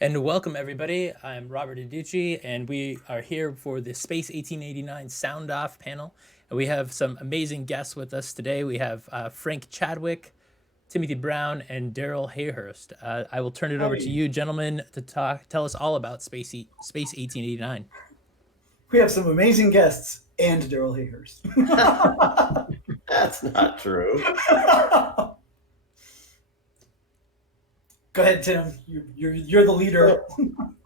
And welcome, everybody. I'm Robert Adici, and we are here for the Space 1889 Sound Off panel. And we have some amazing guests with us today. We have Frank Chadwick, Timothy Brown, and Darrell Hayhurst. I will turn it over to Howdy. you, gentlemen, to tell us all about Space 1889. We have some amazing guests and Darrell Hayhurst. That's not true. Go ahead, Tim. You're the leader.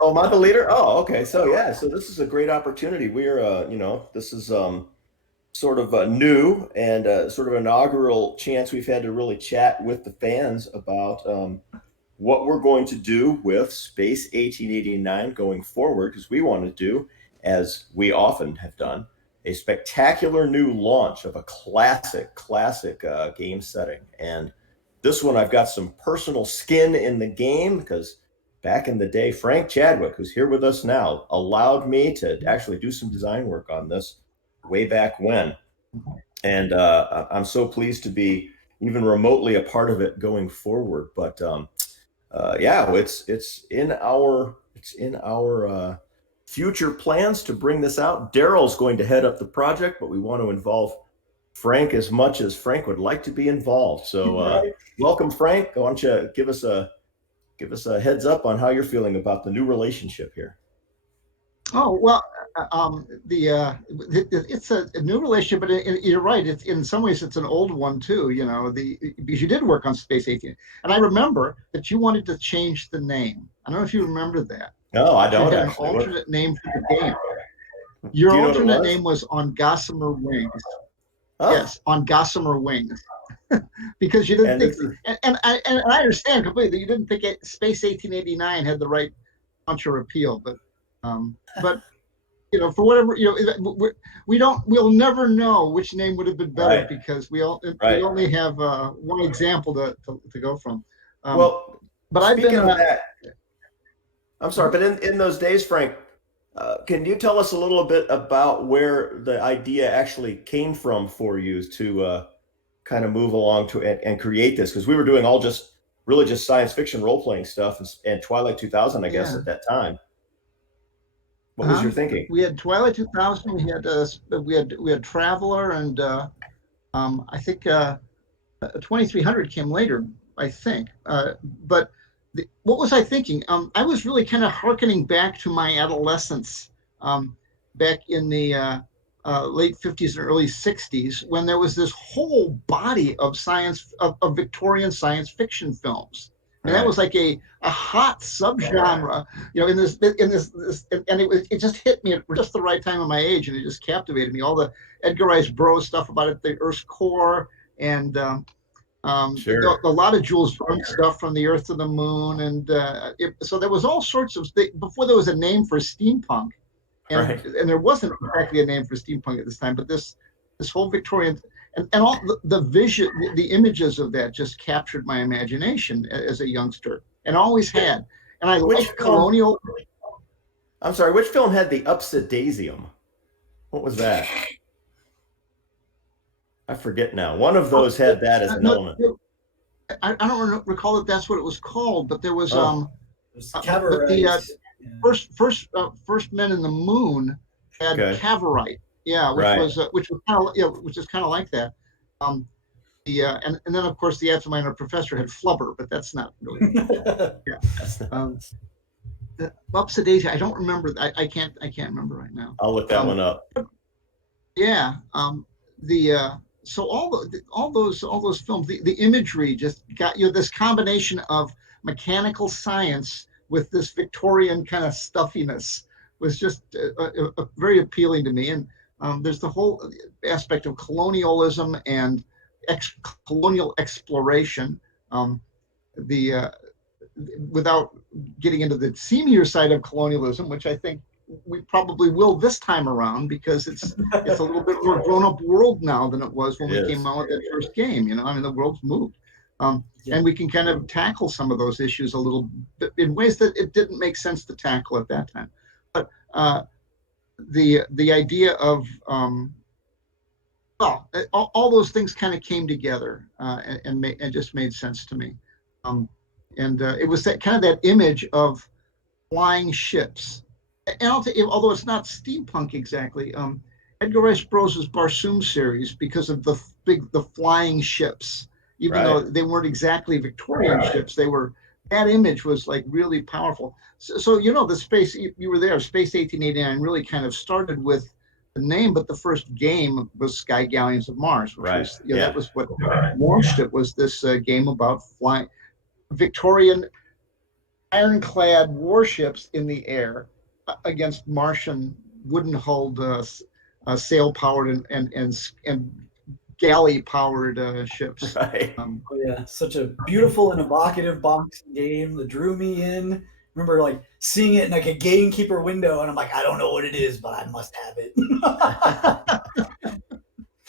Oh, am I the leader? Oh, okay. So this is a great opportunity. We're, this is sort of new and sort of inaugural chance we've had to really chat with the fans about what we're going to do with Space 1889 going forward, because we want to do, as we often have done, a spectacular new launch of a classic game setting. And this one, I've got some personal skin in the game because back in the day, Frank Chadwick, who's here with us now, allowed me to actually do some design work on this way back when. And I'm so pleased to be even remotely a part of it going forward. But yeah, it's in our future plans to bring this out. Darrell's going to head up the project, but we want to involve Frank as much as Frank would like to be involved. So Right. welcome, Frank. Why don't you give us a heads up on how you're feeling about the new relationship here? Oh well, it's a new relationship, but you're right. It's in some ways it's an old one too. Because you did work on Space 18, and I remember that you wanted to change the name. I don't know if you remember that. No, I You don't had an actually. alternate name for the game. Do Your you know what it alternate was? name was On Gossamer Wings. Oh, Yes, On Gossamer Wings. Because you didn't and think, this is and I understand completely. You didn't think Space 1889 had the right punch or appeal, but for whatever we'll never know which name would have been better right, because we right. only have one example to go from. Um, Well, but I've been speaking of that, I'm sorry, but in those days, Frank, can you tell us a little bit about where the idea actually came from for you to kind of move along to and create this? Because we were doing all just really just science fiction role playing stuff and Twilight 2000, I guess, yeah. at that time. What was your Uh-huh. thinking? We had Twilight 2000. We had Traveler, and I think 2300 came later. I think, but what was I thinking? I was really kind of hearkening back to my adolescence, back in the late 50s and early 60s, when there was this whole body of of Victorian science fiction films. And that Right. was like a hot subgenre, and it just hit me at just the right time of my age, and it just captivated me. All the Edgar Rice Burroughs stuff about it, the Earth's core, and a Sure. lot of Jules Verne stuff from the Earth to the Moon, and so there was all sorts of before there was a name for steampunk, and Right. there wasn't exactly a name for steampunk at this time, but this whole Victorian and all the vision, the images of that just captured my imagination as a youngster, and always had. And I Which like film? colonial. I'm sorry. Which film had the Upsidasium? What was that? I forget now. One of those had that as an No, element. I don't recall if that's what it was called, but there was Oh, There's but the Cabaret. Yeah. first Men in the Moon had okay. Cavorite, yeah, Right. which was kind of, which is kind of like that. Um, and then of course the Absent Minded Professor had Flubber, but that's not really. Yeah. Um, Ups to Daisy, I don't remember. I can't remember right now. I'll look that Um, one up. yeah. The So all those films, the imagery just got this combination of mechanical science with this Victorian kind of stuffiness was just very appealing to me. And there's the whole aspect of colonialism and colonial exploration. Um, the Without getting into the seamier side of colonialism, which I think we probably will this time around because it's a little bit more grown up world now than it was when It we came is. out with that first game. I mean, the world's moved. Yeah. And we can kind of tackle some of those issues a little bit in ways that it didn't make sense to tackle at that time. But the idea of all those things kind of came together and just made sense to me. Um, and it was that kind of that image of flying ships. And I'll tell you, although it's not steampunk exactly, Edgar Rice Burroughs' Barsoom series, because of the flying ships, even though they weren't exactly Victorian ships, that image was like really powerful. So the space, you were there, Space 1889 really kind of started with the name, but the first game was Sky Galleons of Mars, which was, that was what launched it, was this game about flying Victorian ironclad warships in the air against Martian wooden-hulled, sail-powered and galley-powered ships. Right. Such a beautiful and evocative boxing game that drew me in. Remember, like, seeing it in like a gamekeeper window, and I'm like, I don't know what it is, but I must have it.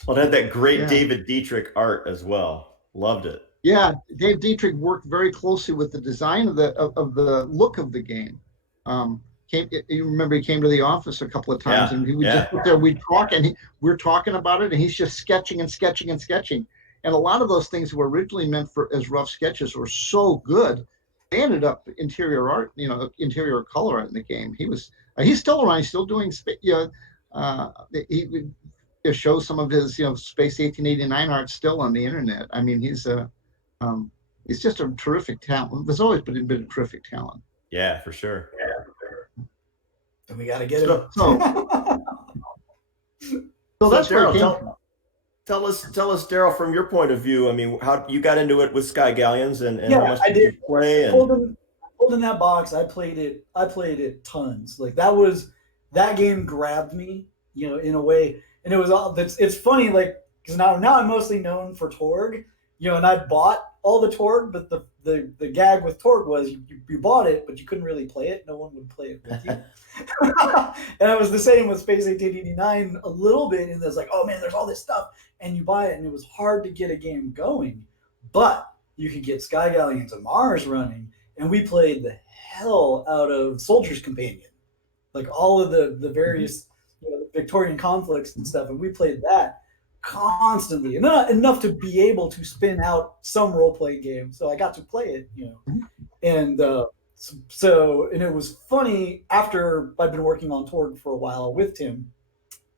Well, it had that great David Dietrich art as well. Loved it. Yeah, Dave Dietrich worked very closely with the design of the look of the game. You remember he came to the office a couple of times, and he would just sit there. We'd talk, and we're talking about it, and he's just sketching and sketching and sketching. And a lot of those things were originally meant as rough sketches were so good, they ended up interior art, interior color art in the game. He's still around. He's still doing. He shows some of his Space 1889 art still on the internet. I mean, he's just a terrific talent. There's always been a terrific talent. Yeah, for sure. And we got to get it. So that's where it came from. Tell us, Darrell, from your point of view. I mean, how you got into it with Sky Galleons, and how much did you play? Holding that box, I played it tons. Like that game grabbed me, in a way. And it was all it's funny, like, because now I'm mostly known for Torg, and I bought all the Torg, but the gag with Torg was you bought it, but you couldn't really play it. No one would play it with you. And it was the same with Space 1889 a little bit, and there's like, oh man, there's all this stuff, and you buy it, and it was hard to get a game going, but you could get Sky Galleons of Mars running, and we played the hell out of Soldier's Companion, like all of the various Victorian conflicts and stuff, and we played that constantly, and not enough to be able to spin out some role-playing game. So I got to play it, and and it was funny after I'd been working on Torg for a while with Tim,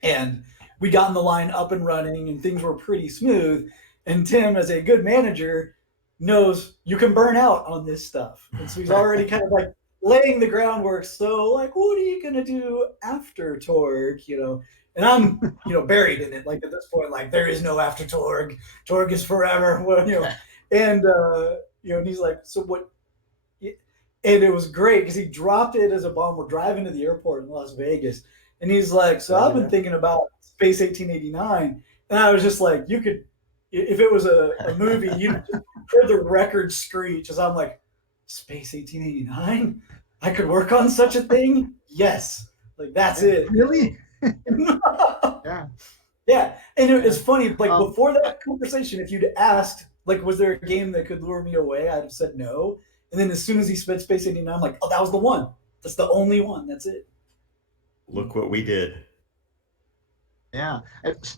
and we gotten the line up and running, and things were pretty smooth. And Tim, as a good manager, knows you can burn out on this stuff, and so he's already kind of like laying the groundwork. So, like, what are you gonna do after Torg? And I'm, buried in it. Like, at this point, like, there is no after Torg. Torg is forever. And and he's like, so what? And it was great because he dropped it as a bomb. We're driving to the airport in Las Vegas, and he's like, so I've been thinking about Space 1889, and I was just like, you could, if it was a movie, you'd hear the record screech as I'm like, Space 1889? I could work on such a thing? Yes. Like, that's it. Really? Yeah. And it's funny, like, before that conversation, if you'd asked, like, was there a game that could lure me away, I'd have said no. And then as soon as he said Space 89, I'm like, oh, that was the one. That's the only one. That's it. Look what we did. Yeah.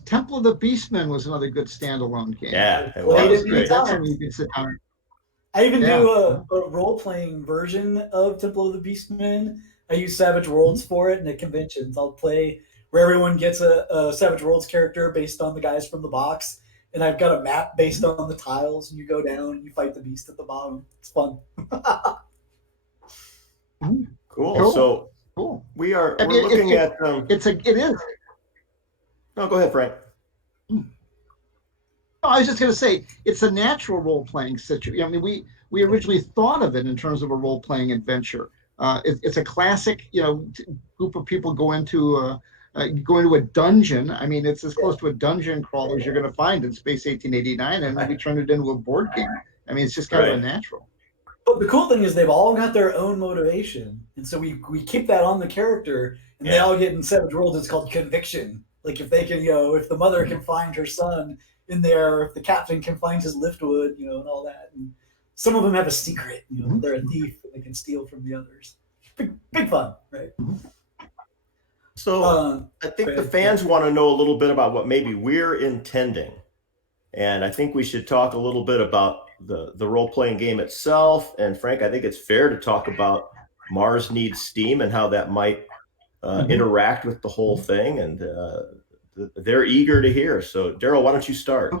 Temple of the Beastmen was another good standalone game. Yeah, it was great. That's when you could sit down. I even do a role-playing version of Temple of the Beastmen. I use Savage Worlds for it, and at conventions I'll play where everyone gets a Savage Worlds character based on the guys from the box, and I've got a map based on the tiles, and you go down and you fight the beast at the bottom. It's fun. Cool. So we're looking at it is. No, go ahead, Frank. I was just going to say, it's a natural role-playing situation. I mean, we originally thought of it in terms of a role-playing adventure. It's a classic, group of people go into a dungeon. I mean, it's as close to a dungeon crawl as you're going to find in Space 1889, and we turned it into a board game. I mean, it's just kind of a natural. But the cool thing is they've all got their own motivation, and so we keep that on the character, and they all get in Savage Worlds. It's called conviction. Like, if they can, if the mother can find her son in there, if the captain can find his liftwood, and all that. And some of them have a secret, they're a thief and they can steal from the others. Big fun, right? So I think the fans want to know a little bit about what maybe we're intending. And I think we should talk a little bit about the role-playing game itself. And Frank, I think it's fair to talk about Mars Needs Steam and how that might interact with the whole thing. And they're eager to hear. So, Darrell, why don't you start?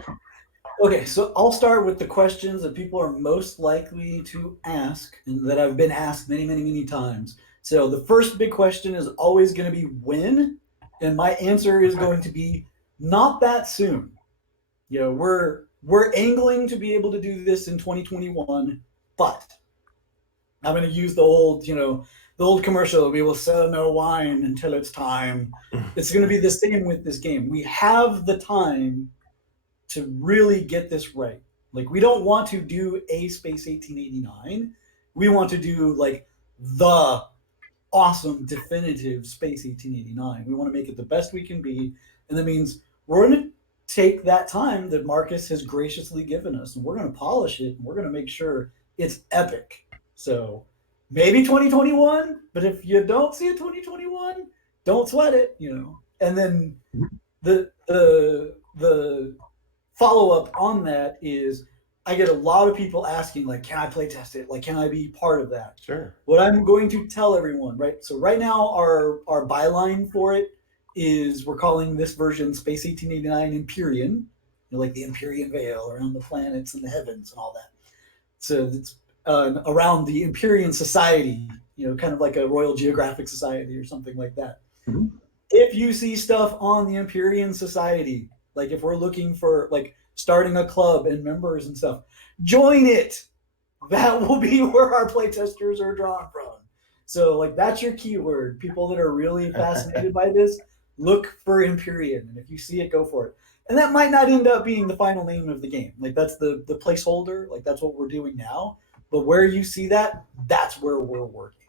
Okay, so I'll start with the questions that people are most likely to ask and that I've been asked many, many, many times. So the first big question is always going to be when, and my answer is going to be not that soon. You know, we're angling to be able to do this in 2021, but I'm going to use the old commercial. We will sell no wine until it's time. It's going to be the same with this game. We have the time to really get this right. Like, we don't want to do a Space 1889. We want to do like the awesome definitive Space 1889. We want to make it the best we can be, and that means we're going to take that time that Marcus has graciously given us, and we're going to polish it, and we're going to make sure it's epic. So maybe 2021, but if you don't see it 2021, don't sweat it, you know. And then the follow-up on that is I get a lot of people asking, like, can I play test it? Like, can I be part of that? Sure. What I'm going to tell everyone, right? So right now our byline for it is we're calling this version Space 1889 Empyrean, you know, like the Empyrean veil around the planets and the heavens and all that. So it's around the Empyrean Society, you know, kind of like a Royal Geographic Society or something like that. Mm-hmm. If you see stuff on the Empyrean Society, like if we're looking for like starting a club and members and stuff, join it. That will be where our playtesters are drawn from. So like that's your keyword. People that are really fascinated by this, look for Empyrean. And if you see it, go for it. And that might not end up being the final name of the game. Like that's the placeholder. Like that's what we're doing now. But where you see that, that's where we're working.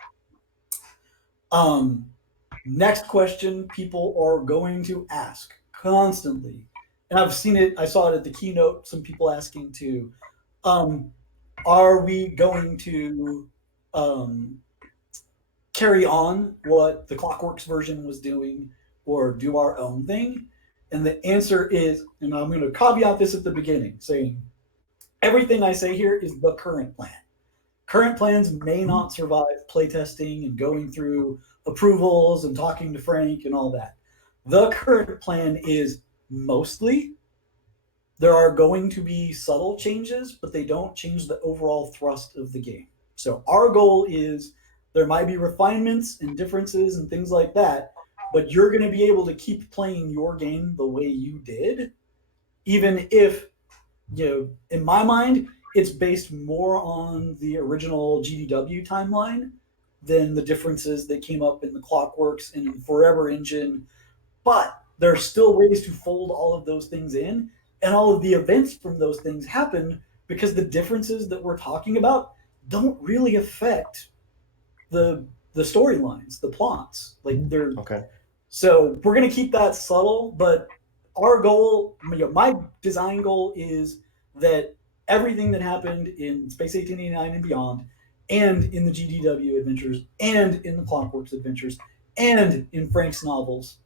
Next question people are going to ask constantly. And I've seen it, I saw it at the keynote, some people asking too, are we going to carry on what the Clockworks version was doing or do our own thing? And the answer is, and I'm going to caveat this at the beginning, saying everything I say here is the current plan. Current plans may not survive playtesting and going through approvals and talking to Frank and all that. The current plan is mostly there are going to be subtle changes, but they don't change the overall thrust of the game. So our goal is there might be refinements and differences and things like that, but you're going to be able to keep playing your game the way you did, even if, you know, in my mind, it's based more on the original GDW timeline than the differences that came up in the Clockworks and in Forever Engine. But there are still ways to fold all of those things in, and all of the events from those things happen because the differences that we're talking about don't really affect the storylines, the plots. Like they're okay. So we're gonna keep that subtle, but our goal, you know, my design goal is that everything that happened in Space 1889 and beyond, and in the GDW adventures, and in the Clockworks adventures, and in Frank's novels,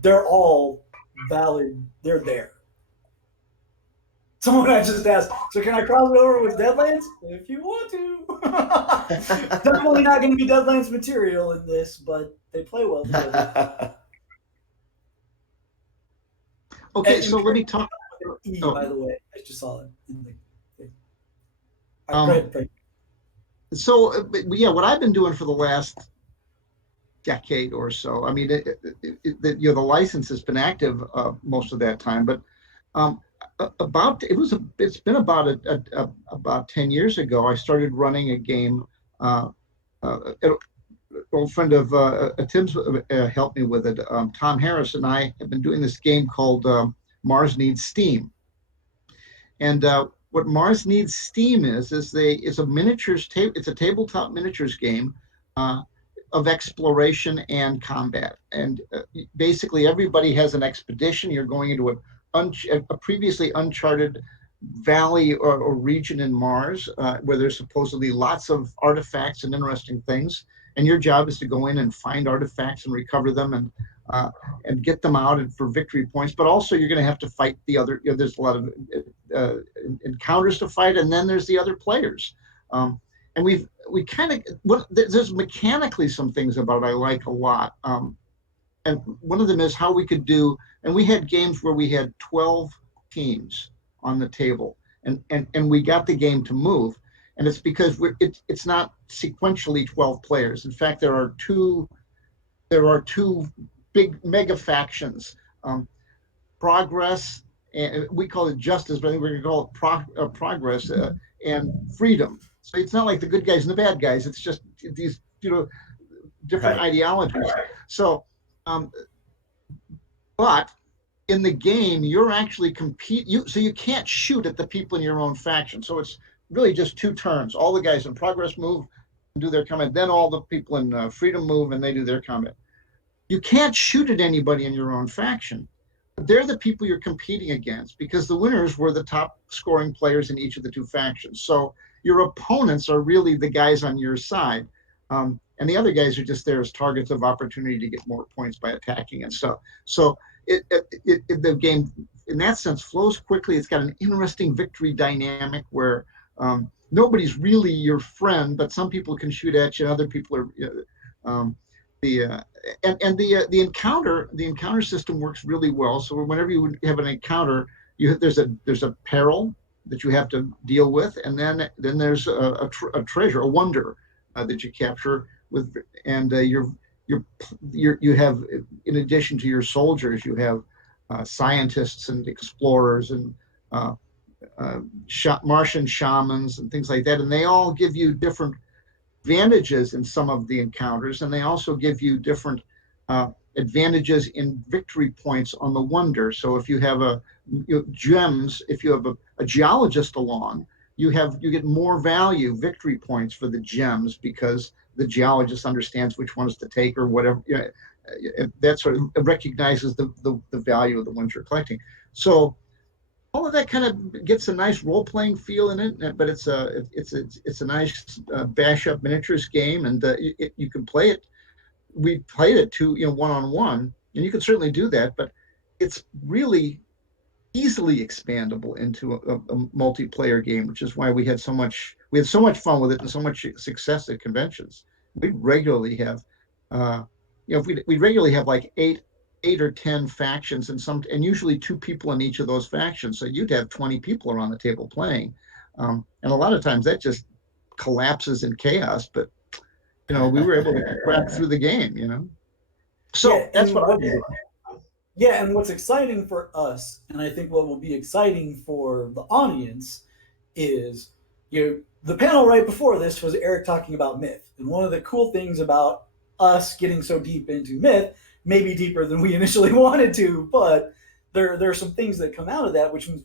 they're all valid. They're there. Someone I just asked, so can I cross it over with Deadlands? If you want to. Definitely not going to be Deadlands material in this, but they play well together. Okay, so let me talk. By the way, I just saw it in the thing. All right, go ahead. So, yeah, what I've been doing for the last decade or so, I mean, you know, the license has been active most of that time, but it's been about 10 years ago, I started running a game. An old friend of Tim's helped me with it. Tom Harris and I have been doing this game called Mars Needs Steam. And what Mars Needs Steam is a miniatures it's a tabletop miniatures game of exploration and combat. And basically everybody has an expedition. You're going into a previously uncharted valley or region in Mars where there's supposedly lots of artifacts and interesting things. And your job is to go in and find artifacts and recover them and get them out and for victory points. But also you're going to have to fight the other. There's a lot of encounters to fight, and then there's the other players. and we kind of, there's mechanically some things about it I like a lot. And one of them is how we could do, and we had games where we had 12 teams on the table, and we got the game to move. And it's because it's not sequentially 12 players. In fact, there are two big mega factions, Progress, and we call it Justice, but I think we're going to call it Progress, and Freedom. So it's not like the good guys and the bad guys. It's just these, different ideologies. So, but in the game, you're actually so you can't shoot at the people in your own faction. So it's really just 2 turns. All the guys in Progress move and do their combat. Then all the people in Freedom move and they do their combat. You can't shoot at anybody in your own faction. They're the people you're competing against because the winners were the top scoring players in each of the 2 factions. So your opponents are really the guys on your side. And the other guys are just there as targets of opportunity to get more points by attacking and stuff. So the game, in that sense, flows quickly. It's got an interesting victory dynamic where nobody's really your friend, but some people can shoot at you, and other people are. The encounter system works really well. So whenever you have an encounter, there's a peril that you have to deal with, and then there's a treasure, a wonder that you capture with, and you have, in addition to your soldiers, you have scientists and explorers and Martian shamans and things like that, and they all give you different advantages in some of the encounters, and they also give you different advantages in victory points on the wonder. So if you have gems, if you have a geologist along, you get more value victory points for the gems because the geologist understands which ones to take or whatever. That sort of recognizes the value of the ones you're collecting. So all of that kind of gets a nice role-playing feel in it, but it's a nice bash up miniatures game, and you can play it. We played it one-on-one, and you can certainly do that, but it's really easily expandable into a multiplayer game, which is why we had so much fun with it and so much success at conventions. We regularly have, we regularly have like eight or 10 factions, and usually 2 people in each of those factions. So you'd have 20 people around the table playing, and a lot of times that just collapses in chaos. But we were able to crack through the game. So that's what I do. Yeah, and what's exciting for us, and I think what will be exciting for the audience, is the panel right before this was Eric talking about myth. And one of the cool things about us getting so deep into myth, maybe deeper than we initially wanted to, but there are some things that come out of that, which means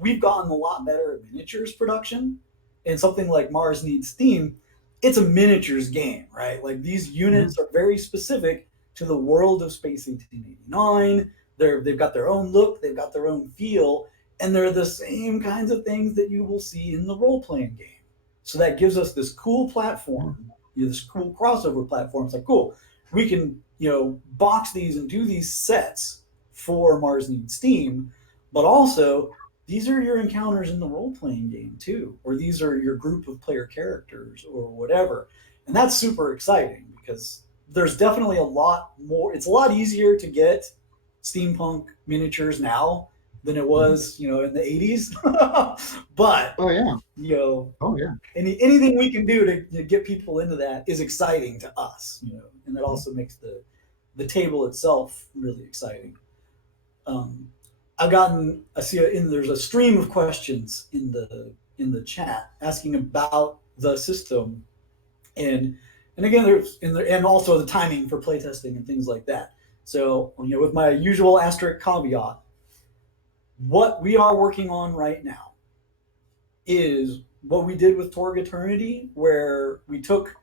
we've gotten a lot better at miniatures production. And something like Mars Needs Theme, it's a miniatures game, right? Like these units are very specific to the world of Space 1889. They've got their own look, they've got their own feel, and they're the same kinds of things that you will see in the role-playing game. So that gives us this cool platform, this cool crossover platform. It's like, cool, we can, box these and do these sets for Mars Needs Theme, but also these are your encounters in the role-playing game too, or these are your group of player characters or whatever. And that's super exciting because there's definitely a lot more. It's a lot easier to get steampunk miniatures now than it was, in the 80s. But anything we can do to get people into that is exciting to us, and that also makes the table itself really exciting. There's a stream of questions in the chat asking about the system, and again, and also the timing for playtesting and things like that. So, with my usual asterisk caveat, what we are working on right now is what we did with Torg Eternity, where we took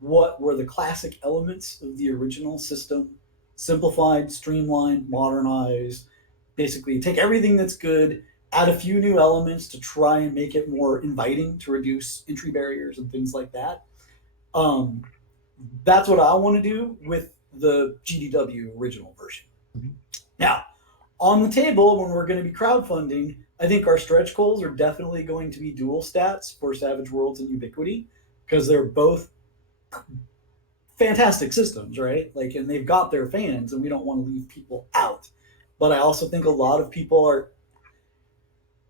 what were the classic elements of the original system, simplified, streamlined, modernized, basically take everything that's good, add a few new elements to try and make it more inviting to reduce entry barriers and things like that. That's what I want to do with the GDW original version. Now, on the table, when we're going to be crowdfunding, I think our stretch goals are definitely going to be dual stats for Savage Worlds and Ubiquity. because they're both fantastic systems, right? Like, and they've got their fans, and we don't want to leave people out. But I also think a lot of people are,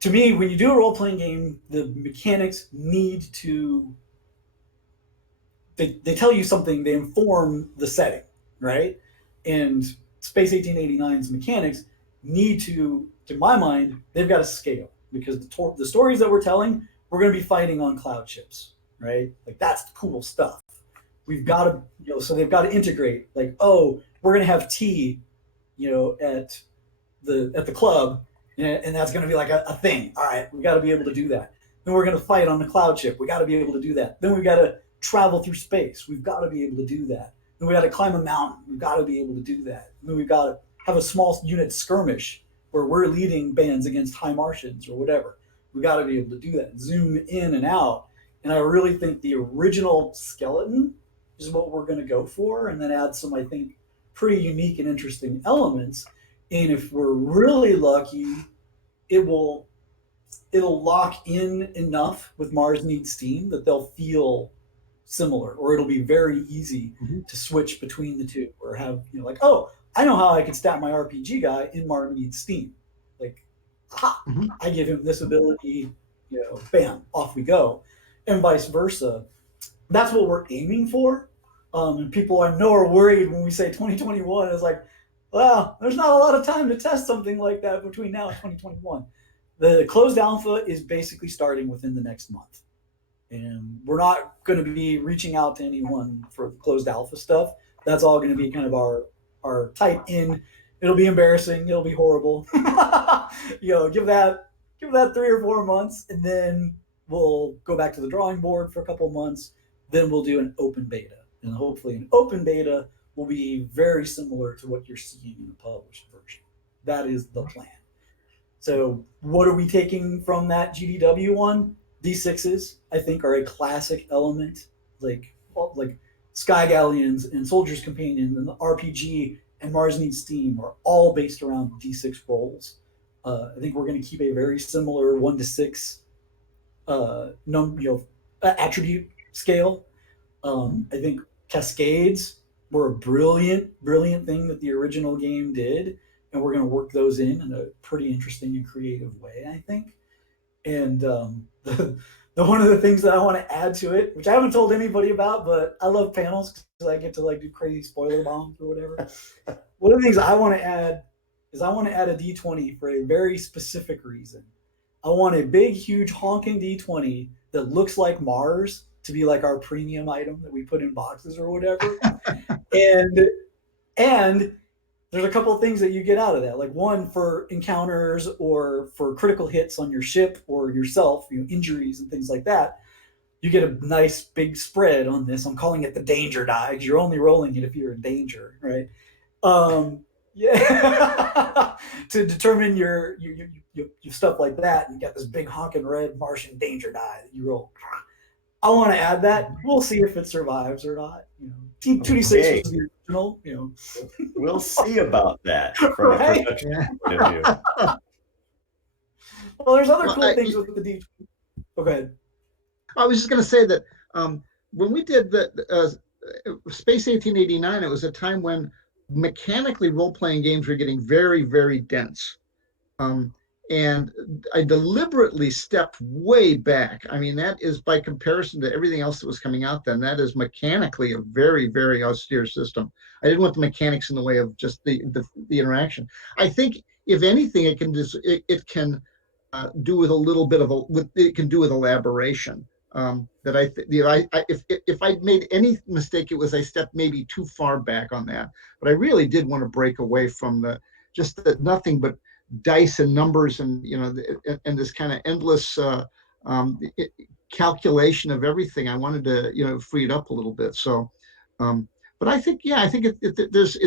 to me, when you do a role playing game, the mechanics need to, they tell you something, they inform the setting, right? And Space 1889's mechanics need to my mind, they've got to scale, because the stories that we're telling, we're going to be fighting on cloud ships, right? Like, that's the cool stuff. We've got to, so they've got to integrate, like, oh, we're going to have tea, at the club, and that's going to be like a thing. All right, we got to be able to do that. Then we're going to fight on the cloud ship. We got to be able to do that. Then we've got to travel through space. We've got to be able to do that. Then we got to climb a mountain. We've got to be able to do that. And then we've got to have a small unit skirmish where we're leading bands against high Martians or whatever. We got to be able to do that. Zoom in and out. And I really think the original skeleton is what we're going to go for, and then add some, I think, pretty unique and interesting elements. And if we're really lucky, it'll lock in enough with Mars Needs Steam that they'll feel similar, or it'll be very easy to switch between the two, or have, like, oh, I know how I can stat my RPG guy in Mars Needs Steam. Like, I give him this ability, bam, off we go. And vice versa. That's what we're aiming for. And people I know are worried when we say 2021. It's like, well, there's not a lot of time to test something like that between now and 2021. The closed alpha is basically starting within the next month. And we're not going to be reaching out to anyone for closed alpha stuff. That's all going to be kind of our type in. It'll be embarrassing. It'll be horrible. Give that 3 or 4 months, and then we'll go back to the drawing board for a couple months. Then we'll do an open beta. And hopefully an open beta will be very similar to what you're seeing in the published version. That is the plan. So what are we taking from that GDW one? D6s, I think, are a classic element. Like Sky Galleons and Soldier's Companion and the RPG and Mars Needs Steam are all based around D6 rolls. I think we're going to keep a very similar 1 to 6 attribute scale. I think Cascades were a brilliant thing that the original game did, and we're going to work those in a pretty interesting and creative way, I think. And the one of the things that I want to add to it, which I haven't told anybody about, but I love panels because I get to do crazy spoiler bombs or whatever. One of the things I want to add is I want to add a D20 for a very specific reason. I want a big, huge honking D20 that looks like Mars to be like our premium item that we put in boxes or whatever. and there's a couple of things that you get out of that. Like, one, for encounters or for critical hits on your ship or yourself, injuries and things like that, you get a nice big spread on this. I'm calling it the danger die, because you're only rolling it if you're in danger, right? Yeah, to determine your stuff like that. You got this big honking red Martian danger die that you roll. I want to add that. We'll see if it survives or not. Team 2D6 was the original. We'll see about that from right? a production point of view. Well, there's other cool things with the D20. Oh, go ahead. I was just going to say that when we did the Space 1889, it was a time when mechanically role-playing games were getting very, very dense. And I deliberately stepped way back. I mean, that is, by comparison to everything else that was coming out then, that is mechanically a very, very austere system. I didn't want the mechanics in the way of just the interaction. I think, if anything, it can just it can do with a little bit of it can do with elaboration. If I made any mistake, it was I stepped maybe too far back on that. But I really did want to break away from the nothing but dice and numbers and and this kind of endless calculation of everything. I wanted to free it up a little bit. So, but I think there's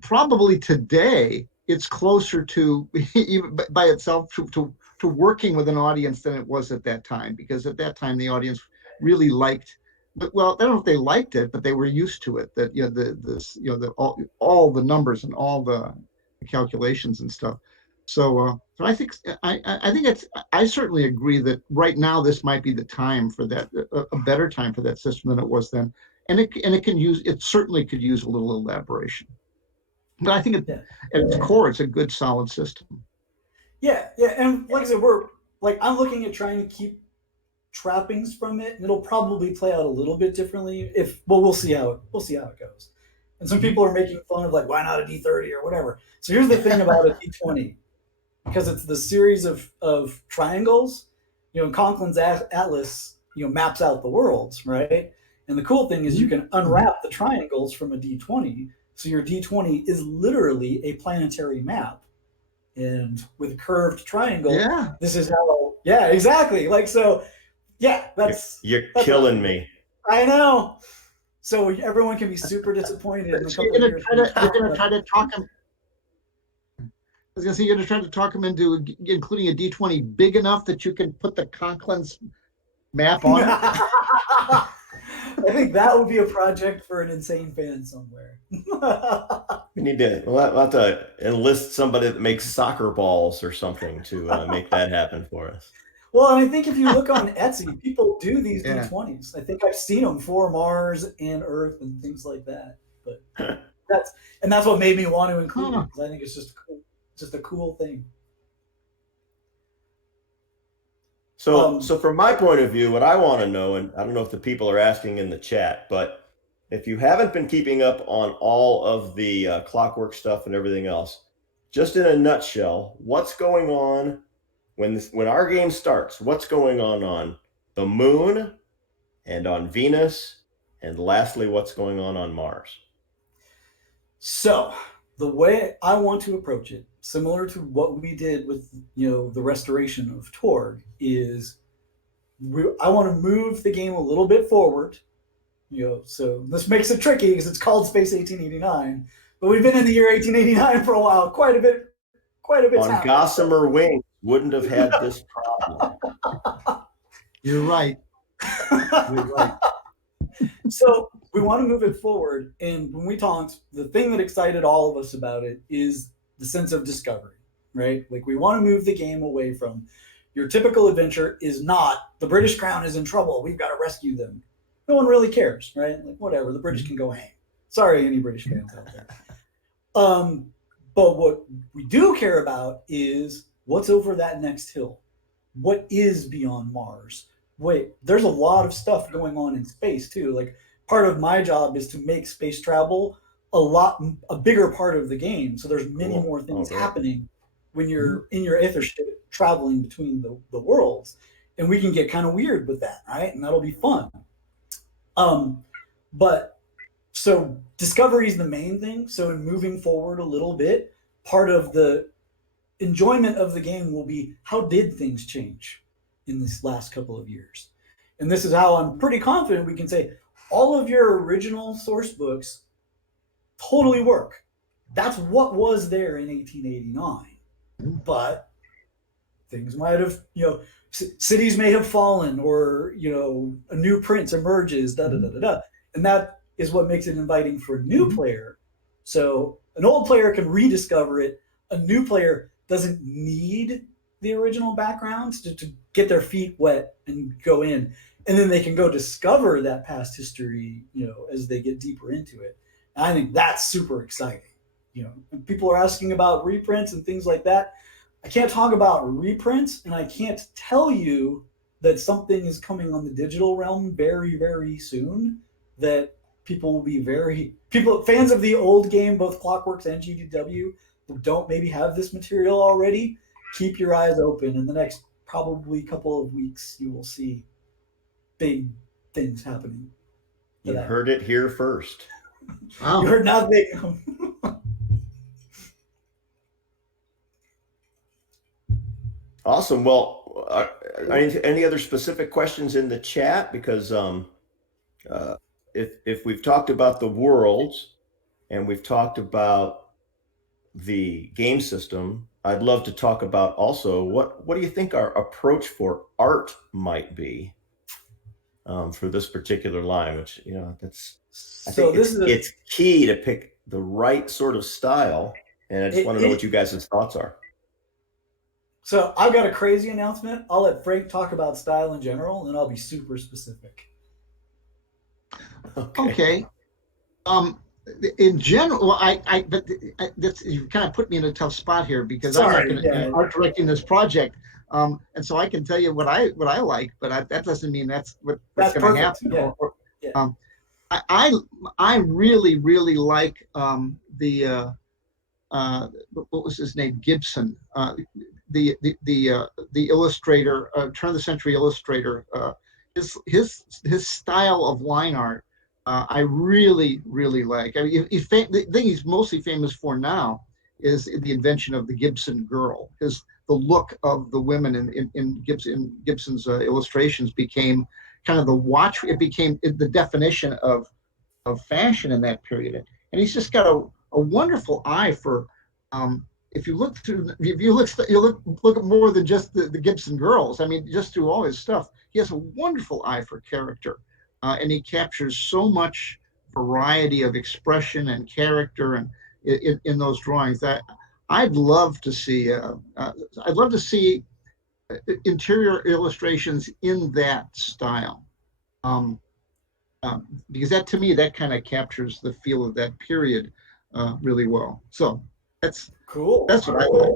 probably today it's closer to even by itself to working with an audience than it was at that time, because at that time the audience really liked. But, well, I don't know if they liked it, but they were used to it. That all the numbers and all the calculations and stuff. So I think I certainly agree that right now this might be the time for that, a better time for that system than it was then, and it certainly could use a little elaboration. But I think Yeah. at its core, it's a good solid system. Yeah, yeah, and like I said, I'm looking at trying to keep trappings from it, and it'll probably play out a little bit differently. We'll see how it goes. And some people are making fun of like, why not a D30 or whatever. So here's the thing about a D20, because it's the series of triangles. Conklin's Atlas, maps out the worlds, right? And the cool thing is you can unwrap the triangles from a D20, so your D20 is literally a planetary map. And with a curved triangle, Yeah. this is how. Yeah, exactly. Like so. Yeah, You're that's killing me. I know. So everyone can be super disappointed in a So couple of years. you're gonna try to talk him. I was gonna say you're gonna try to talk him into including a D20 big enough that you can put the Conklin's map on it. I think that would be a project for an insane fan somewhere. We'll have to enlist somebody that makes soccer balls or something to make that happen for us. Well, and I think if you look on Etsy, people do these Yeah. D20s. I think I've seen them for Mars and Earth and things like that. But that's what made me want to include it, because I think it's just a cool thing. So from my point of view, what I want to know, and I don't know if the people are asking in the chat, but if you haven't been keeping up on all of the Clockwork stuff and everything else, just in a nutshell, what's going on when our game starts? What's going on the moon and on Venus, and lastly, what's going on Mars? So the way I want to approach it, similar to what we did with the restoration of Torg, is I want to move the game a little bit forward. So this makes it tricky because it's called Space 1889, but we've been in the year 1889 for a while. Quite a bit. On Gossamer Wings wouldn't have had this problem. You're right. You're right. So we want to move it forward, and when we talked, the thing that excited all of us about it is the sense of discovery, right? Like, we want to move the game away from your typical adventure is not the British crown is in trouble, we've got to rescue them. No one really cares, right? Like, whatever, the British can go hang. Sorry, any British fans out there. But what we do care about is what's over that next hill. What is beyond Mars? Wait, there's a lot of stuff going on in space too. Like, part of my job is to make space travel a bigger part of the game. So there's many more things happening when you're in your aethership traveling between the worlds, and we can get kind of weird with that, right? And that'll be fun. But so discovery is the main thing. So in moving forward a little bit, part of the enjoyment of the game will be, how did things change in this last couple of years? And this is how I'm pretty confident we can say all of your original source books totally work. That's what was there in 1889. But things might have, cities may have fallen, or, a new prince emerges, And that is what makes it inviting for a new player. So an old player can rediscover it. A new player doesn't need the original background to get their feet wet and go in. And then they can go discover that past history, as they get deeper into it. And I think that's super exciting. And people are asking about reprints and things like that. I can't talk about reprints, and I can't tell you that something is coming on the digital realm very, very soon that people will be fans of the old game, both Clockworks and GDW, who don't maybe have this material already. Keep your eyes open. In the next probably couple of weeks, you will see big things happening. You heard it here first. Wow. You heard nothing. Awesome. Well, any other specific questions in the chat? Because if we've talked about the worlds and we've talked about the game system, I'd love to talk about also what do you think our approach for art might be for this particular line, which it's key to pick the right sort of style, and I just want to know what you guys' thoughts are. So I've got a crazy announcement. I'll let Frank talk about style in general, and then I'll be super specific. Okay. Um, in general, well, but that's, you kind of put me in a tough spot here because I'm not Sorry, going to yeah, art directing this project, and so I can tell you what I like, but that doesn't mean that's what's that's going to perfect. happen. Yeah, yeah. Um, I I really like what was his name, Gibson, the illustrator, turn of the century illustrator. His style of line art, I really like. I mean, the thing he's mostly famous for now is the invention of the Gibson girl. The look of the women in Gibson's illustrations became kind of the watch. It became the definition of fashion in that period, and he's just got a wonderful eye for. If you look through, if you look at more than just the Gibson girls. I mean, just through all his stuff, he has a wonderful eye for character, and he captures so much variety of expression and character and in those drawings. That I'd love to see. I'd love to see interior illustrations in that style. Um, because that, to me, that kind of captures the feel of that period really well. So that's Cool. that's what I like.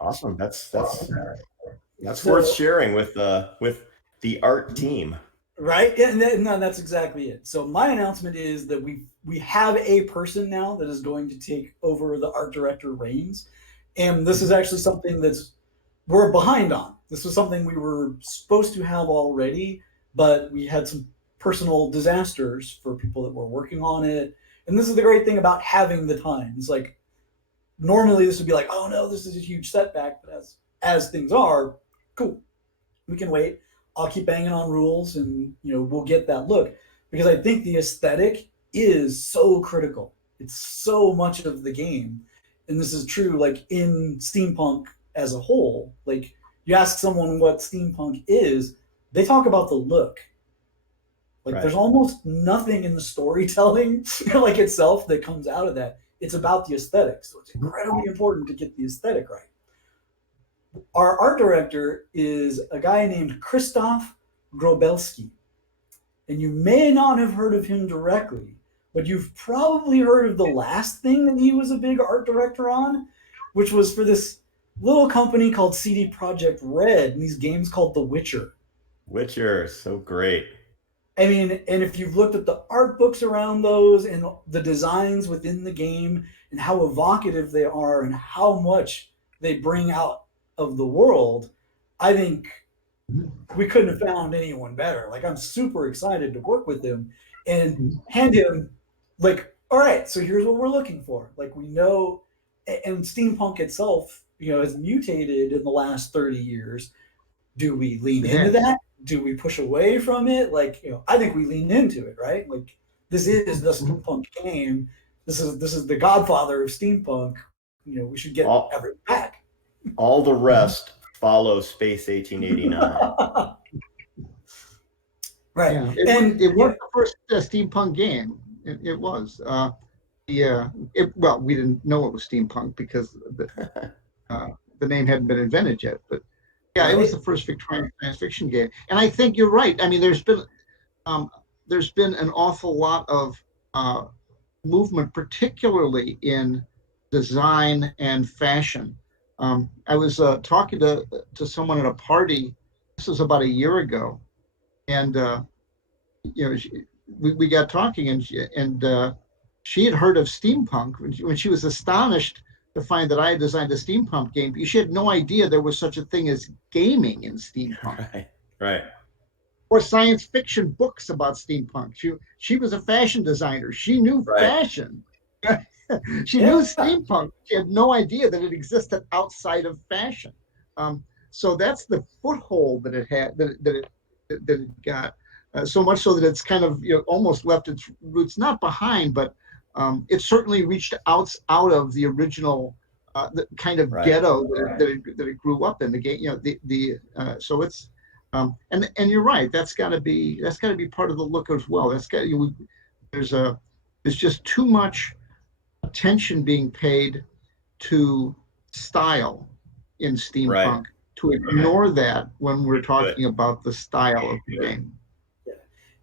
Awesome. That's worth So sharing with the art team. right, yeah, no, that's exactly it. So my announcement is that we have a person now that is going to take over the art director reins, and this is actually something that's we're behind on. This was something we were supposed to have already, but we had some personal disasters for people that were working on it. And this is the great thing about having the time. It's like normally this would be like, oh no, this is a huge setback, but as things are, cool. We can wait. I'll keep banging on rules, and we'll get that look because I think the aesthetic is so critical. It's so much of the game, and this is true like in steampunk as a whole. Like you ask someone what steampunk is, they talk about the look. Like Right. there's almost nothing in the storytelling like itself that comes out of that. It's about the aesthetic. So it's incredibly important to get the aesthetic right. Our art director is a guy named Christoph Grobelski. And you may not have heard of him directly, but you've probably heard of the last thing that he was a big art director on, which was for this little company called CD Projekt Red and these games called The Witcher. Witcher, so great. I mean, and if you've looked at the art books around those and the designs within the game and how evocative they are and how much they bring out of the world, I think we couldn't have found anyone better. Like I'm super excited to work with him and hand him like, all right, so here's what we're looking for. Like we know, and steampunk itself, has mutated in the last 30 years. Do we lean into that? Do we push away from it? Like, I think we lean into it, right? Like this is the steampunk game. This is the godfather of steampunk. We should get everything back. All the rest follow Space 1889. Right. Yeah, and it was the first steampunk game. It was. Well, we didn't know it was steampunk because the name hadn't been invented yet. But yeah, it was the first Victorian science fiction game. And I think you're right. I mean, there's been an awful lot of movement, particularly in design and fashion. I was talking to someone at a party. This was about a year ago, and we got talking, and she had heard of steampunk when she was astonished to find that I had designed a steampunk game. She had no idea there was such a thing as gaming in steampunk. Right. Or science fiction books about steampunk. She was a fashion designer. She knew fashion. She knew steampunk. She had no idea that it existed outside of fashion. So that's the foothold that it had, that it got. So much so that it's kind of almost left its roots not behind, but it certainly reached out of the original the kind of ghetto that it grew up in. The game, so it's and you're right. That's got to be part of the look as well. There's just too much attention being paid to style in steampunk. to ignore that when we're talking about the style of the game.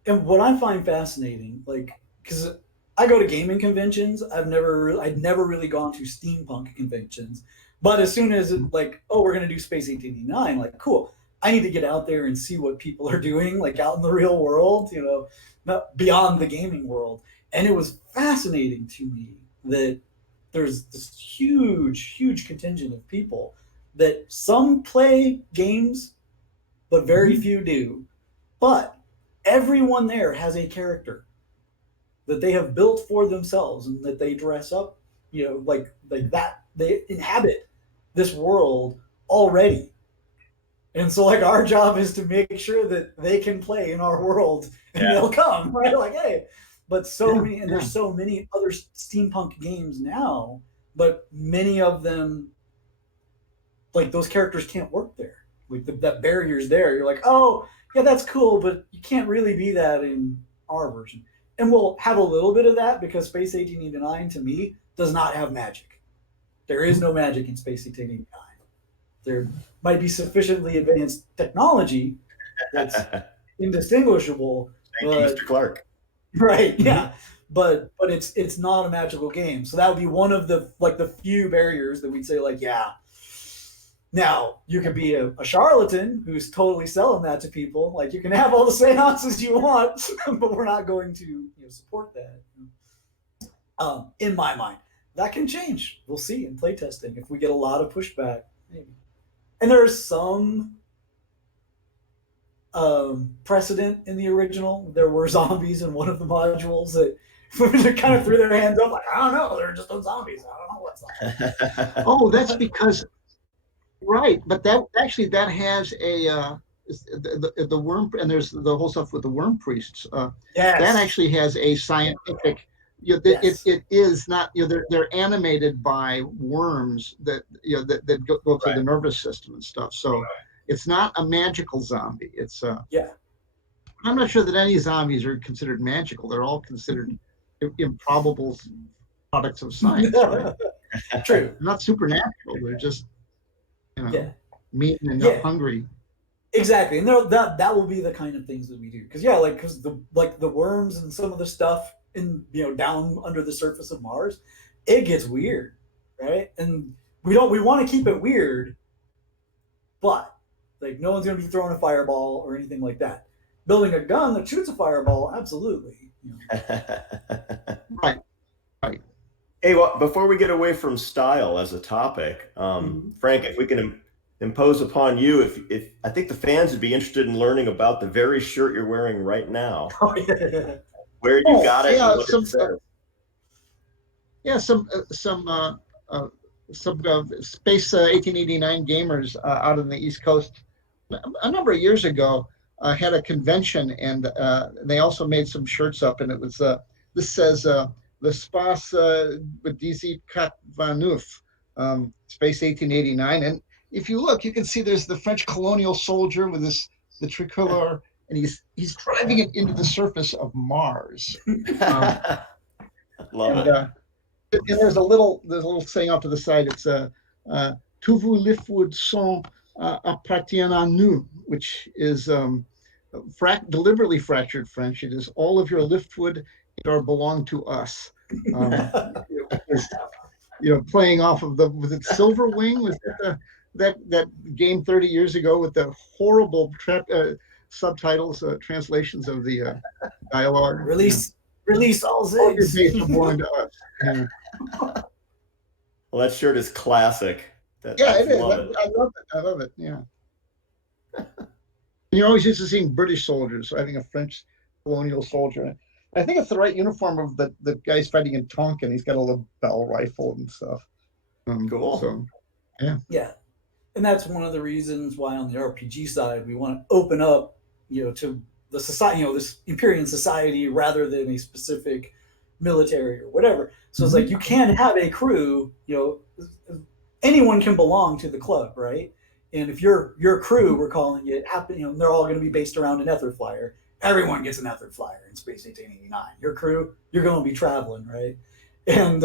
And what I find fascinating, like, because I go to gaming conventions, I'd never really gone to steampunk conventions, but as soon as it, like, oh, we're gonna do Space 1889, like, cool. I need to get out there and see what people are doing, like out in the real world, you know, not beyond the gaming world. And it was fascinating to me that there's this huge contingent of people that some play games, but very few do. But everyone there has a character that they have built for themselves and that they dress up, you know, like that. They inhabit this world already. And so, like, our job is to make sure that they can play in our world and they'll come, right? Like, hey, but there's so many other steampunk games now, but many of them, like, those characters can't work there. Like, that barrier's there. You're like, oh, yeah, that's cool, but you can't really be that in our version. And we'll have a little bit of that because Space 1889, to me, does not have magic. There is no magic in Space 1889. There might be sufficiently advanced technology that's indistinguishable. Thank you, Mr. Clark. Right, yeah. But it's not a magical game. So that would be one of the few barriers that we'd say, like, yeah. Now, you could be a charlatan who's totally selling that to people. Like, you can have all the seances you want, but we're not going to support that. In my mind, that can change. We'll see in playtesting if we get a lot of pushback, maybe. And there's some precedent in the original. There were zombies in one of the modules that kind of threw their hands up, like, I don't know, they're just those zombies. I don't know what's that. Oh, that's because, right? But that has a the worm, and there's the whole stuff with the worm priests. Yes. That actually has a scientific. Yes. It is not. They're animated by worms that that go through the nervous system and stuff. So it's not a magical zombie. It's I'm not sure that any zombies are considered magical. They're all considered improbable products of science. Right? True. Not supernatural. They're just mean and not hungry. Exactly, and that will be the kind of things that we do. Because the worms and some of the stuff in down under the surface of Mars, it gets weird, right? And we want to keep it weird, but like no one's gonna be throwing a fireball or anything like that. Building a gun that shoots a fireball, absolutely. Right. Hey, well, before we get away from style as a topic, Frank, if we can impose upon you, if I think the fans would be interested in learning about the very shirt you're wearing right now. Oh, yeah. Where you got it? Yeah, some Space 1889 gamers out on the East Coast a number of years ago had a convention, and they also made some shirts up, and it was this says L'Espace with DZ Kat Vanuf, Space 1889, and if you look, you can see there's the French colonial soldier with the tricolor, and he's driving it into the surface of Mars. Love it. And there's a little saying off to the side. It's "Tous vos liftwood sont appartiennent à nous," which is deliberately fractured French. It is all of your liftwood belong to us. Playing off of was it Silver Wing? Was it that game 30 years ago with the horrible subtitles, translations of the dialogue? Release all All your Zigs. dates belong to us. Yeah. Well, that shirt is classic. It is. I love it. Yeah. You're always used to seeing British soldiers, so having a French colonial soldier. I think it's the right uniform of the guys fighting in Tonkin. He's got a little bell rifle and stuff. Cool. So, Yeah. And that's one of the reasons why on the RPG side we want to open up, to the society, this Empyrean society rather than a specific military or whatever. So it's like you can have a crew, anyone can belong to the club, right? And if your crew, we're calling it, they're all going to be based around an Ether flyer. Everyone gets an Ether flyer in Space 1889. Your crew, you're going to be traveling, right? And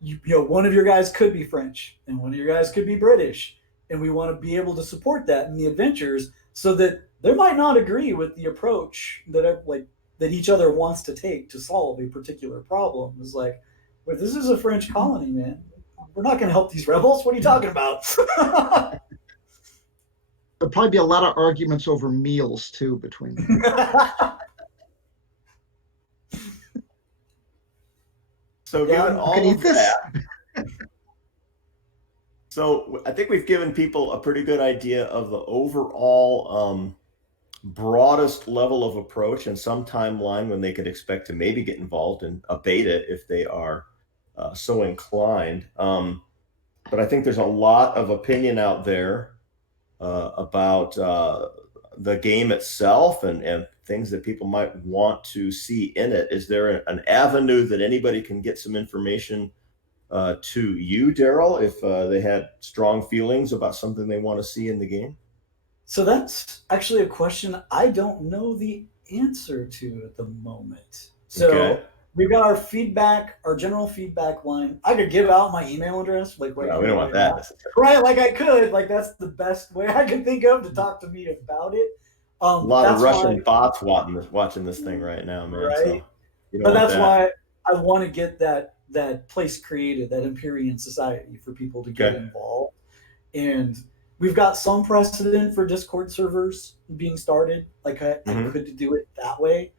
one of your guys could be French and one of your guys could be British, and we want to be able to support that in the adventures, so that they might not agree with the approach that each other wants to take to solve a particular problem. It's like, wait, this is a French colony, man. We're not going to help these rebels. What are you talking about? There'll probably be a lot of arguments over meals too between them. So given all of that, so I think we've given people a pretty good idea of the overall broadest level of approach and some timeline when they could expect to maybe get involved in a beta if they are so inclined. But I think there's a lot of opinion out there about the game itself and things that people might want to see in it. Is there an avenue that anybody can get some information to you, Darrell, if they had strong feelings about something they want to see in the game? So that's actually a question I don't know the answer to at the moment. So Okay. we've got our feedback, our general feedback line. I could give out my email address, like No, we don't want that. right? Like I could, like that's the best way I could think of to talk to me about it. A lot of Russian bots watching this thing right now, man. Right. So but that's why I want to get that place created, that Empyrean Society, for people to get involved. And we've got some precedent for Discord servers being started. Like I could do it that way.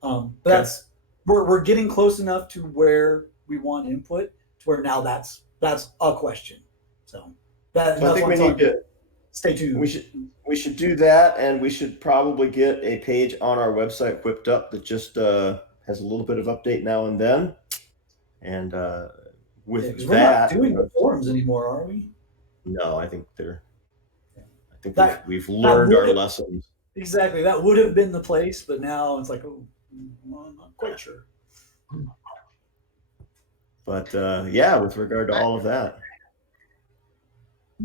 But that's we're getting close enough to where we want input to where now that's a question. So that's I think we need to stay tuned. We should do that, and we should probably get a page on our website whipped up that just has a little bit of update now and then. And with that, we're not doing the forums anymore, are we? No, I think we've learned our lessons. Exactly, that would have been the place, but now it's like, oh, well, I'm not quite sure. But yeah, with regard to all of that,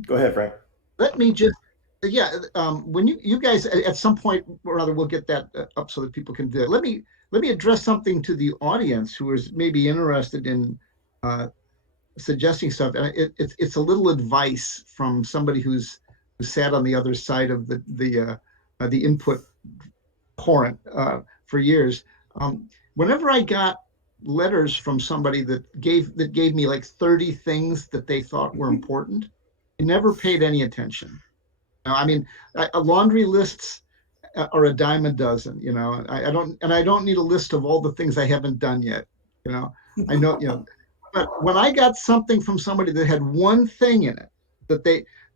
go ahead, Frank. Let me just, when you guys at some point or another, we'll get that up so that people can do it. Let me address something to the audience who is maybe interested in suggesting stuff. And it's a little advice from somebody who sat on the other side of the input torrent for years. Whenever I got letters from somebody that gave me like 30 things that they thought were important, I never paid any attention. I mean, laundry lists are a dime a dozen. I don't need a list of all the things I haven't done yet. I know. But when I got something from somebody that had one thing in it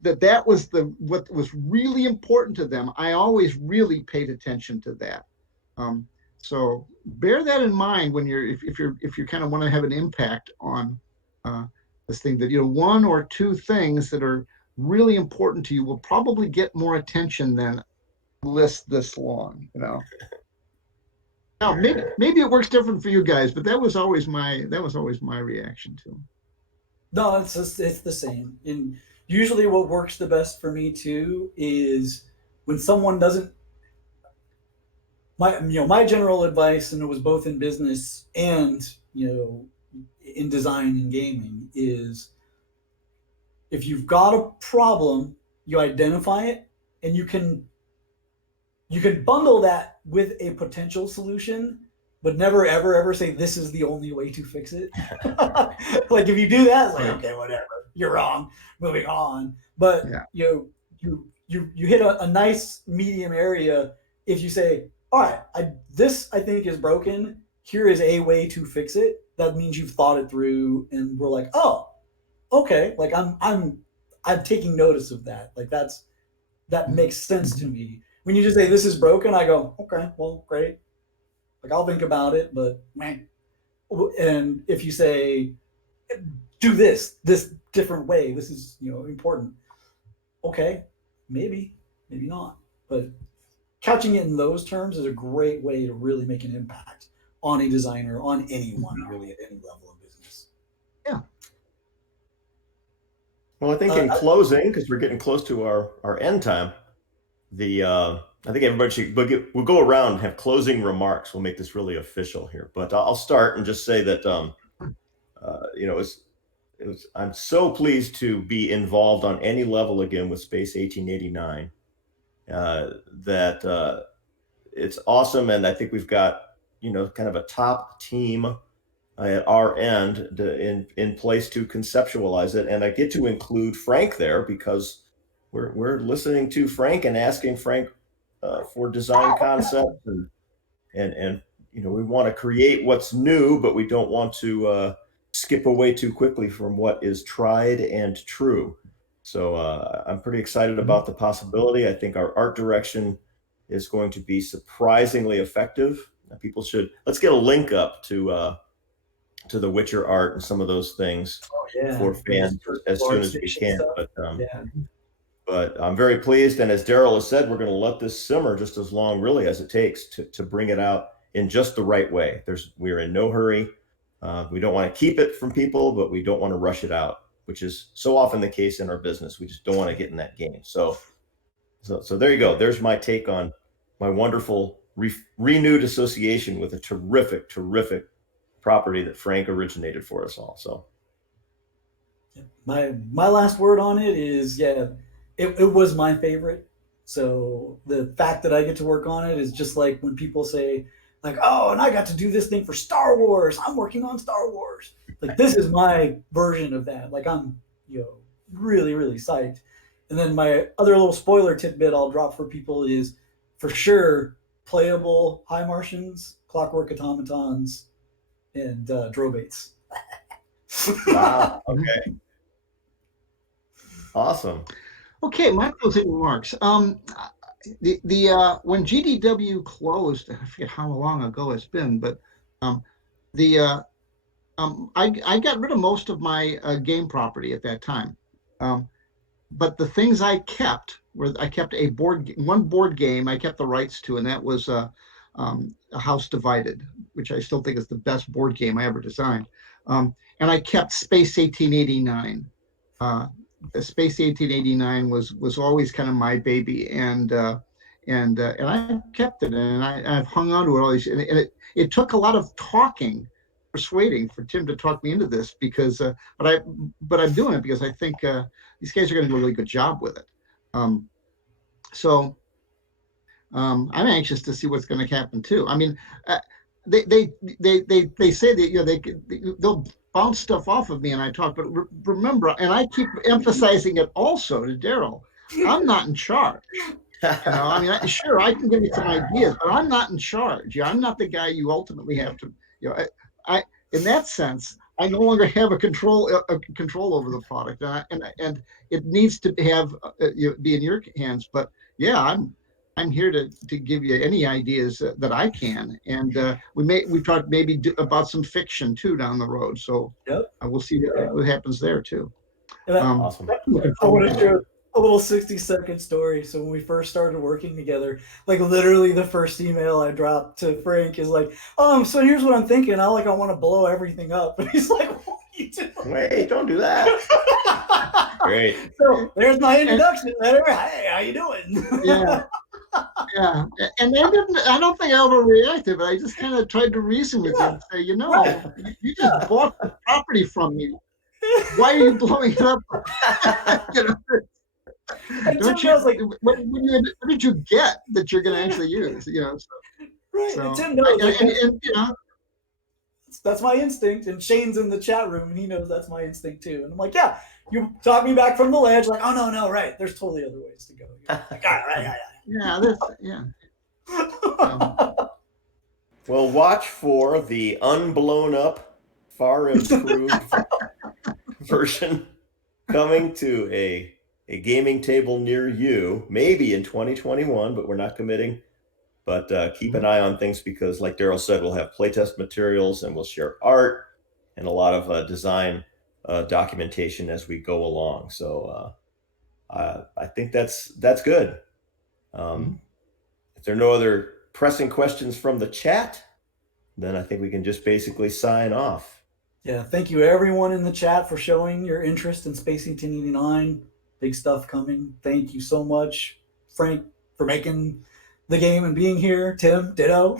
that was what was really important to them, I always really paid attention to that. So bear that in mind when if you kind of want to have an impact on this thing, that one or two things that are really important to you will probably get more attention than a list this long. Now maybe it works different for you guys, but that was always my reaction to them. No, it's the same. And usually what works the best for me too is when someone doesn't. My general advice, and it was both in business and in design and gaming, is if you've got a problem, you identify it, and you can bundle that with a potential solution, but never ever say this is the only way to fix it. Like if you do that, it's like, okay, whatever, you're wrong, moving on. But you hit a nice medium area if you say, all right, this I think is broken. Here is a way to fix it. That means you've thought it through, and we're like, oh, okay. Like I'm taking notice of that. Like that makes sense to me. When you just say this is broken, I go, okay, well, great. Like I'll think about it, but man. And if you say, do this different way, this is important. Okay, maybe not, but couching it in those terms is a great way to really make an impact on a designer, on anyone really at any level of business. Yeah. Well, I think in closing, because we're getting close to our end time, I think everybody should we'll go around and have closing remarks. We'll make this really official here, but I'll start and just say that I'm so pleased to be involved on any level again with Space 1889. That it's awesome, and I think we've got kind of a top team at our end in place to conceptualize it, and I get to include Frank there because we're listening to Frank and asking Frank for design concepts, and we want to create what's new, but we don't want to skip away too quickly from what is tried and true. So I'm pretty excited about the possibility. I think our art direction is going to be surprisingly effective. Let's get a link up to the Witcher art and some of those things for fans as soon as we can. But I'm very pleased, and as Darrell has said, we're going to let this simmer just as long, really, as it takes to bring it out in just the right way. We're in no hurry. We don't want to keep it from people, but we don't want to rush it out, which is so often the case in our business. We just don't want to get in that game. So there you go. There's my take on my wonderful renewed association with a terrific property that Frank originated for us all. So my last word on it is, it was my favorite. So the fact that I get to work on it is just like when people say, like, oh, and I got to do this thing for Star Wars. I'm working on Star Wars. Like, this is my version of that. Like, I'm, really, really psyched. And then my other little spoiler tidbit I'll drop for people is, for sure, playable High Martians, Clockwork Automatons, and Drobates. Wow. Okay. Awesome. Okay, my closing remarks. When GDW closed, I forget how long ago it's been, but I got rid of most of my game property at that time. But the things I kept I kept one board game I kept the rights to, and that was A House Divided, which I still think is the best board game I ever designed. And I kept Space 1889. Space 1889 was always kind of my baby, and I kept it, and I've hung on to it all these. And it took a lot of persuading for Tim to talk me into this, because but I'm doing it because I think these guys are going to do a really good job with it. So I'm anxious to see what's going to happen too. I mean, they say that they'll bounce stuff off of me and I talk, but remember, and I keep emphasizing it also to Darrell, I'm not in charge. I mean, sure, I can give you some ideas, but I'm not in charge. I'm not the guy you ultimately have to. I in that sense, I no longer have a control over the product, and it needs to have be in your hands. But yeah, I'm here to give you any ideas that I can, and we've talked maybe about some fiction too down the road. So we'll see what happens there too. Awesome. I want to share a little 60-second story. So when we first started working together, like literally the first email I dropped to Frank is like, so here's what I'm thinking. I want to blow everything up. And he's like, what are you doing? Wait, don't do that. Great. So there's my introduction. Hey, how you doing? Yeah. Yeah, and I don't think I overreacted, but I just kind of tried to reason with him and say, you just bought the property from me. Why are you blowing it up? Don't you? Like, what did you get that you're going to actually use? Right. So, and Tim knows, and that's my instinct. And Shane's in the chat room, and he knows that's my instinct too. And I'm like, yeah, you talk me back from the ledge. Like, oh no, right. There's totally other ways to go. Like, all right. Well, watch for the unblown up, far improved version coming to a gaming table near you, maybe in 2021, but we're not committing. But keep an eye on things, because like Darrell said, we'll have playtest materials and we'll share art and a lot of design documentation as we go along. So I think that's good. If there are no other pressing questions from the chat, then I think we can just basically sign off. Yeah, thank you everyone in the chat for showing your interest in Space 1889. Big stuff coming. Thank you so much, Frank, for making the game and being here. Tim, ditto.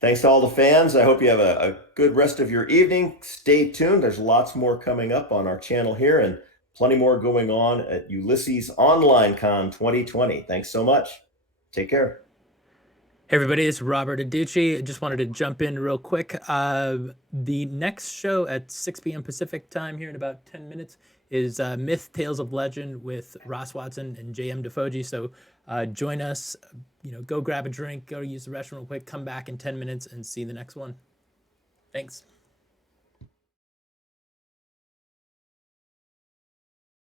Thanks to all the fans. I hope you have a good rest of your evening. Stay tuned. There's lots more coming up on our channel here and plenty more going on at Ulysses Online Con 2020. Thanks so much. Take care. Hey everybody, it's Robert Aducci. I just wanted to jump in real quick. The next show at 6 p.m. Pacific time here in about 10 minutes is Myth, Tales of Legend with Ross Watson and J.M. Defoji. So join us, go grab a drink, go use the restroom real quick, come back in 10 minutes and see the next one. Thanks.